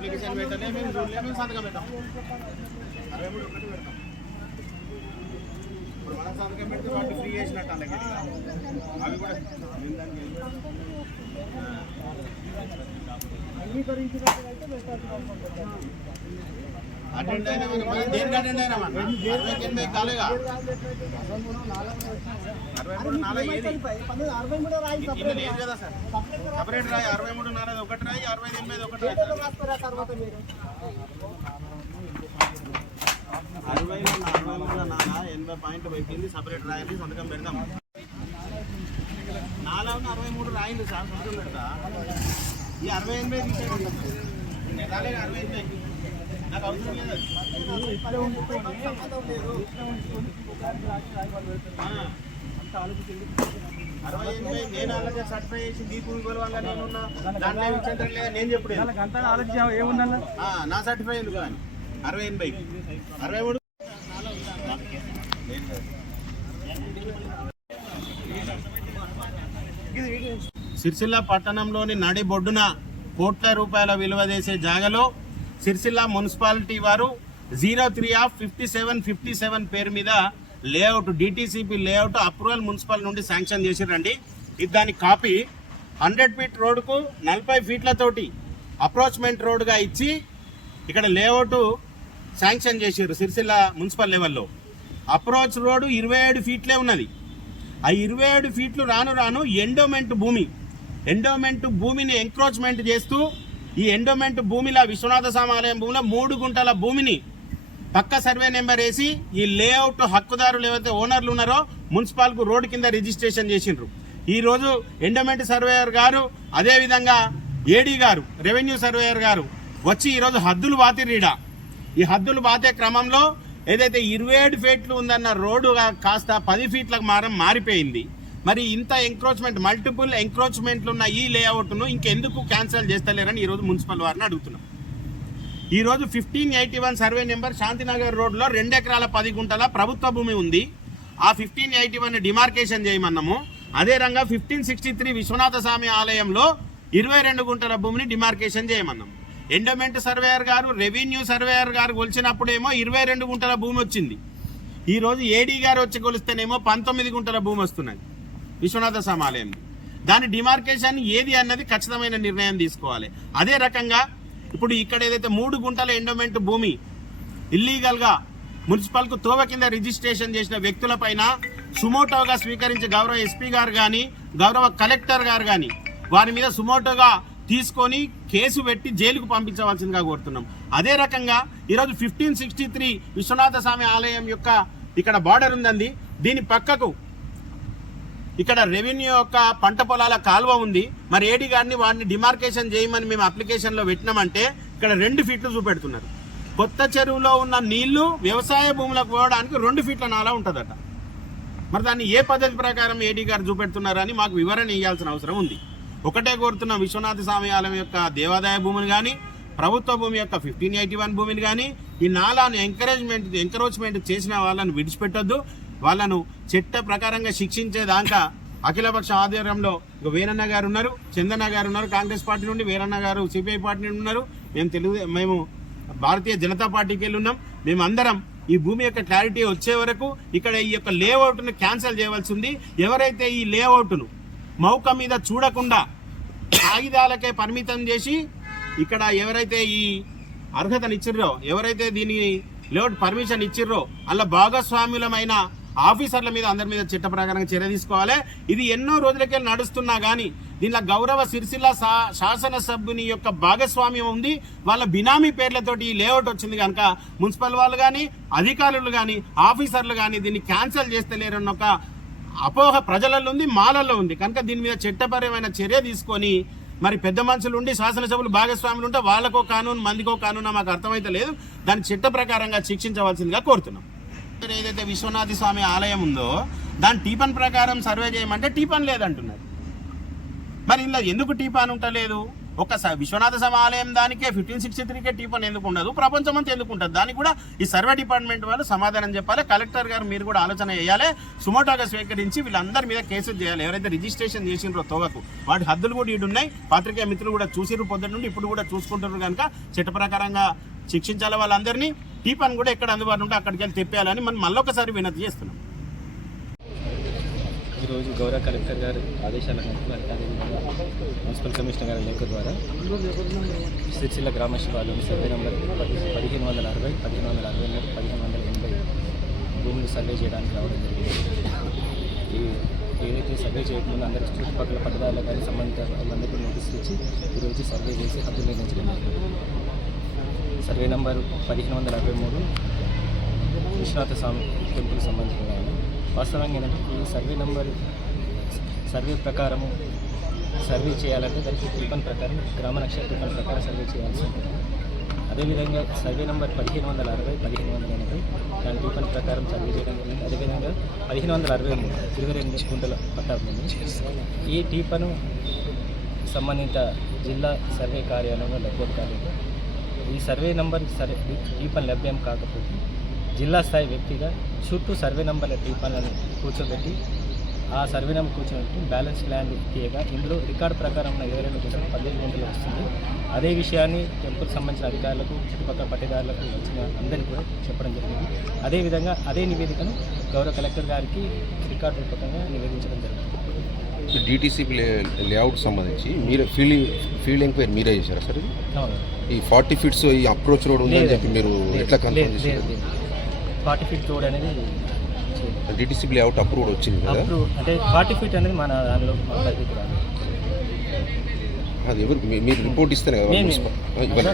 Application పెట్టలే మేము చూడలే మేము సంతకం పెట్టాం. అరవై మూడు ఒకటి పెడతాం ఇప్పుడు మనం సంతకం పెడితే వాటి ఫ్రీ చేసినట్టు అలాగే అవి కూడా మేము దానికి అటెండ్ అయినా మనం మనం దేనికి అటెండ్ అయినా మనం అరవై ఎనభై కాలేగా అరవై మూడు నాలుగు ఏది ఇన్ని లేదు కదా సార్ సపరేట్ రాయి అరవై మూడు నాలుగు ఒకటి రాయి అరవై ఎనిమిది ఒకటి రాయి అరవై అరవై మూడు నాలుగు ఎనభై పాయింట్ పెట్టింది సపరేట్ రాయాలి సంతకం పెడదాం నాలుగు అరవై మూడు రాయింది సార్ సంతకం పెడతా ఈ అరవై ఎనిమిది తీసేయండి నెలాలే అరవై ఎనిమిది నాకు అవసరం లేదు ఆ. అరవై ఎనిమిది నేను అలాగే చేసి నేను దాంట్లో నేను చెప్పుడు అంతా నా సర్టిఫై కానీ? అరవై ఎనభై అరవై మూడు. సిరిసిల్ల పట్టణంలోని నడిబొడ్డున కోట్ల రూపాయల విలువ చేసే జాగలో సిరిసిల్ల మున్సిపాలిటీ వారు zero three of fifty seven fifty seven పేరు మీద layout DTCP layout approval municipal నుండి శాంక్షన్ చేసిరండి ఇది దాని కాపీ. హండ్రెడ్ ఫీట్ రోడ్డుకు నలభై ఫీట్లతోటి అప్రోచ్మెంట్ రోడ్డుగా ఇచ్చి ఇక్కడ లేఅవుట్ శాంక్షన్ చేశారు సిరిసిల్ల మున్సిపల్ లెవెల్లో. అప్రోచ్ రోడ్డు ఇరవై ఏడు ఫీట్లే ఉన్నది. ఆ ఇరవై ఏడు ఫీట్లు రాను రాను ఎండోమెంట్ భూమి ఎండోమెంట్ భూమిని ఎంక్రోచ్మెంట్ చేస్తూ ఈ ఎండోమెంట్ భూమిలో విశ్వనాథ సమాలయం భూమిలో మూడు గుంటల భూమిని పక్క సర్వే నెంబర్ వేసి ఈ లేఅవుట్ హక్కుదారులు ఏవైతే ఓనర్లు ఉన్నారో మున్సిపాల్కు రోడ్డు కింద రిజిస్ట్రేషన్ చేసిండ్రు. ఈరోజు ఎండోమెంట్ సర్వేయర్ గారు అదేవిధంగా ఏడీ గారు రెవెన్యూ సర్వేయర్ గారు వచ్చి ఈరోజు హద్దులు బాతిరీడా ఈ హద్దులు బాతే క్రమంలో ఏదైతే ఇరవై ఏడు ఫీట్లు ఉందన్న రోడ్డు కాస్త పది ఫీట్లకు మారం మారిపోయింది. మరి ఇంత ఎంక్రోచ్మెంట్ మల్టిపుల్ ఎంక్రోచ్మెంట్లు ఉన్న ఈ లేఅవుట్ను ఇంకెందుకు క్యాన్సిల్ చేస్తలేరని ఈరోజు మున్సిపల్ వారిని అడుగుతున్నాం. ఈరోజు fifteen eighty one survey number Shantinagar రోడ్లో రెండు ఎకరాల పది గుంటల ప్రభుత్వ భూమి ఉంది. ఆ ఫిఫ్టీన్ ఎయిటీ వన్ డిమార్కేషన్ చేయమన్నాము. అదే Ranga fifteen sixty three Vishwanatha Swamy ఆలయంలో ఇరవై రెండు గుంటల భూమిని డిమార్కేషన్ చేయమన్నాము. ఎండోమెంట్ సర్వేయర్ గారు రెవెన్యూ సర్వేయర్ గారు కొలిచినప్పుడేమో ఇరవై రెండు గుంటల భూమి వచ్చింది. ఈరోజు ఏడీ గారు వచ్చి కొలిస్తేనేమో పంతొమ్మిది గుంటల భూమి వస్తున్నది. విశ్వనాథ స్వామి ఆలయం దాని డిమార్కేషన్ ఏది అన్నది ఖచ్చితమైన నిర్ణయం తీసుకోవాలి. అదే రకంగా ఇప్పుడు ఇక్కడ ఏదైతే మూడు గుంటల ఎండోమెంట్ భూమి ఇల్లీగల్గా మున్సిపల్కు తోవ కింద రిజిస్ట్రేషన్ చేసిన వ్యక్తులపైన సుమోటోగా స్వీకరించి గౌరవ ఎస్పీ గారు కానీ గౌరవ కలెక్టర్ గారు కానీ వారి మీద సుమోటోగా తీసుకొని కేసు పెట్టి జైలుకు పంపించవలసిందిగా కోరుతున్నాం. అదే రకంగా ఈరోజు fifteen sixty three Vishwanatha Swamy ఆలయం యొక్క ఇక్కడ బార్డర్ ఉందండి. దీని పక్కకు ఇక్కడ రెవెన్యూ యొక్క పంట పొలాల కాలువ ఉంది. మరి ఏడి గారిని వాడిని డిమార్కేషన్ చేయమని మేము అప్లికేషన్లో పెట్టినామంటే ఇక్కడ రెండు ఫీట్లు చూపెడుతున్నారు. కొత్త చెరువులో ఉన్న నీళ్ళు వ్యవసాయ భూములకు పోవడానికి రెండు ఫీట్ల నాలా ఉంటుందట. మరి దాన్ని ఏ పద్ధతి ప్రకారం ఏడీ గారు చూపెడుతున్నారని మాకు వివరణ ఇవ్వాల్సిన అవసరం ఉంది. ఒకటే కోరుతున్న విశ్వనాథ స్వామి ఆలయం యొక్క దేవాదాయ భూమిని కానీ ప్రభుత్వ భూమి యొక్క ఫిఫ్టీన్ ఎయిటీ వన్ భూమిని కానీ ఈ నాలాను ఎంకరేజ్మెంట్ ఎంకరేజ్మెంట్ చేసిన వాళ్ళని విడిచిపెట్టొద్దు. వాళ్ళను చట్ట ప్రకారంగా శిక్షించేదాకా అఖిలపక్ష ఆధ్వర్యంలో ఇక వీరన్న గారు ఉన్నారు చందన్న గారు ఉన్నారు కాంగ్రెస్ పార్టీ నుండి వీరన్న గారు సిపిఐ పార్టీ నుండి ఉన్నారు. మేము తెలుగు మేము భారతీయ జనతా పార్టీకి వెళ్ళి ఉన్నాం మేమందరం ఈ భూమి యొక్క క్లారిటీ వచ్చే వరకు ఇక్కడ ఈ యొక్క లేఅవుట్ను క్యాన్సిల్ చేయవలసి ఉంది. ఎవరైతే ఈ లేఅవుట్ను మౌక మీద చూడకుండా కాగితాలకే పరిమితం చేసి ఇక్కడ ఎవరైతే ఈ అర్హతనిచ్చిర్రో ఎవరైతే దీనికి లేఅవుట్ పర్మిషన్ ఇచ్చిర్రో అలా భాగస్వామ్యులమైన ఆఫీసర్ల మీద అందరి మీద చట్ట ప్రకారంగా చర్య తీసుకోవాలి. ఇది ఎన్నో రోజులకే నడుస్తున్నా కానీ దీనిలో గౌరవ సిరిసిల్ల శా శాసనసభ్యుని యొక్క భాగస్వామ్యం ఉంది. వాళ్ళ బినామీ పేర్లతోటి ఈ లేఅవుట్ వచ్చింది కనుక మున్సిపల్ వాళ్ళు కానీ అధికారులు కానీ ఆఫీసర్లు కానీ దీన్ని క్యాన్సిల్ చేస్తలేరన్న ఒక అపోహ ప్రజలలో ఉంది మాలల్లో ఉంది. కనుక దీని మీద చట్టపరమైన చర్య తీసుకొని మరి పెద్ద మనుషులు ఉండి శాసనసభ్యులు భాగస్వాములు ఉంటే వాళ్ళకో కానూన్ మందికో కానూనా మాకు అర్థమైతే లేదు దాన్ని చట్ట ప్రకారంగా శిక్షించవలసిందిగా కోరుతున్నాం. ఏదైతే విశ్వనాథ స్వామి ఆలయం ఉందో దాని టీపన్ ప్రకారం సర్వే చేయమంటే టీపన్ లేదంటున్నారు. మరి ఇలా ఎందుకు టీపాన్ ఉంటలేదు? ఒక విశ్వనాథ స్వామి ఆలయం దానికే ఫిఫ్టీన్ సిక్స్టీ త్రీకే టీపన్ ఎందుకు ఉండదు? ప్రపంచం అంతా ఎందుకు ఉంటుంది? దానికి కూడా ఈ సర్వే డిపార్ట్మెంట్ వాళ్ళు సమాధానం చెప్పాలి. కలెక్టర్ గారు మీరు కూడా ఆలోచన చేయాలి. సుమోటోగా స్వీకరించి వీళ్ళందరి మీద కేసులు చేయాలి. ఎవరైతే రిజిస్ట్రేషన్ చేసిండ్రో తోగకు వాటి హద్దులు కూడా ఈడు ఉన్నాయి. పాత్రికేయ మిత్రులు కూడా చూసిరు పొద్దున్న నుండి ఇప్పుడు కూడా చూసుకుంటున్నారు కనుక. చట్ట ప్రకారంగా శిక్షించాలి వాళ్ళందరినీ. టీ పని కూడా ఎక్కడ అందుబాటులో ఉంటే అక్కడికి వెళ్ళి తెప్పేయాలని మనం మళ్ళొకసారి వినతి చేస్తున్నాం. ఈరోజు గౌరవ కలెక్టర్ గారు ఆదేశాల మేరకు అదేవిధంగా మున్సిపల్ కమిషనర్ గారి లేఖ ద్వారా సిరిసిల్ల గ్రామ శివాలోని సర్వే నెంబర్ పదిహేను వందల అరవై పదిహేను వందల అరవై మూడు పదిహేను వందల ఎనభై భూములు సర్వే చేయడానికి రావడం జరిగింది. ఈ ఏదైతే సర్వే చేయకముందు అందరి చుట్టుపక్కల పట్టదారులకు కానీ సంబంధిత వాళ్ళందరికీ నోటీసులు ఇచ్చి ఈరోజు సర్వే చేసి హద్దు నిర్ణయించడం జరిగింది. సర్వే నెంబర్ పదిహేను వందల అరవై మూడు. విశ్వనాథ స్వామి టెంపుల్ సంబంధించిన వాస్తవంగా ఏంటంటే ఈ సర్వే నెంబర్ సర్వే ప్రకారము సర్వే చేయాలంటే దానికి టిఫన్ ప్రకారం గ్రామ నక్షత్ర టిఫన్ ప్రకారం సర్వే చేయాల్సి ఉంటుంది. అదేవిధంగా సర్వే నెంబర్ పదిహేను వందల అరవై పదిహేను వందల ఎనభై దాని టిఫన్ ప్రకారం సర్వే చేయడం జరిగింది. అదేవిధంగా పదిహేను వందల అరవై మూడు ఇరవై రెండు గుంటల పట్టాభూమి. ఈ టీపను సంబంధిత జిల్లా సర్వే కార్యాలయంలో లభ్యం కాలేదు ఈ సర్వే నంబర్ సరే టీపన్ లభ్యం కాకపోతే జిల్లా స్థాయి వ్యక్తిగా చుట్టూ సర్వే నంబర్ల టీపన్లను కూర్చోబెట్టి ఆ సర్వే నెంబర్ కూర్చోబెట్టి బ్యాలెన్స్ ల్యాండ్ తీయగా ఇందులో రికార్డు ప్రకారం ఉన్న ఇరవై రెండు పద్దెనిమిది గంటలు వస్తుంది. అదే విషయాన్ని టెంపుల్ సంబంధించిన అధికారులకు చుట్టుపక్కల పట్టేదారులకు వచ్చిన అందరికీ కూడా చెప్పడం జరిగింది. అదేవిధంగా అదే నివేదికను గౌరవ కలెక్టర్ గారికి రికార్డు రూపకంగా నివేదించడం జరుగుతుంది. డిటీసీ లేఅవుట్ సంబంధించి మీరు ఫీల్డ్ ఫీల్డ్ ఎంక్వైరీ మీరే చేశారా సార్ ఈ ఫార్టీ ఫీట్స్ ఈ అప్రోచ్ రోడ్ ఉందని చెప్పి మీరు ఎట్లా కన్ఫర్మ్ చేశారు? ఫార్టీ ఫీట్ రోడ్ అనేది లేఅవుట్ అప్రూవ్డ్ వచ్చింది కదా? అంటే ఫార్టీ ఫీట్ అనేది మన దానిలో అది ఎవరు మీరు రిపోర్ట్ ఇస్తేనే కదా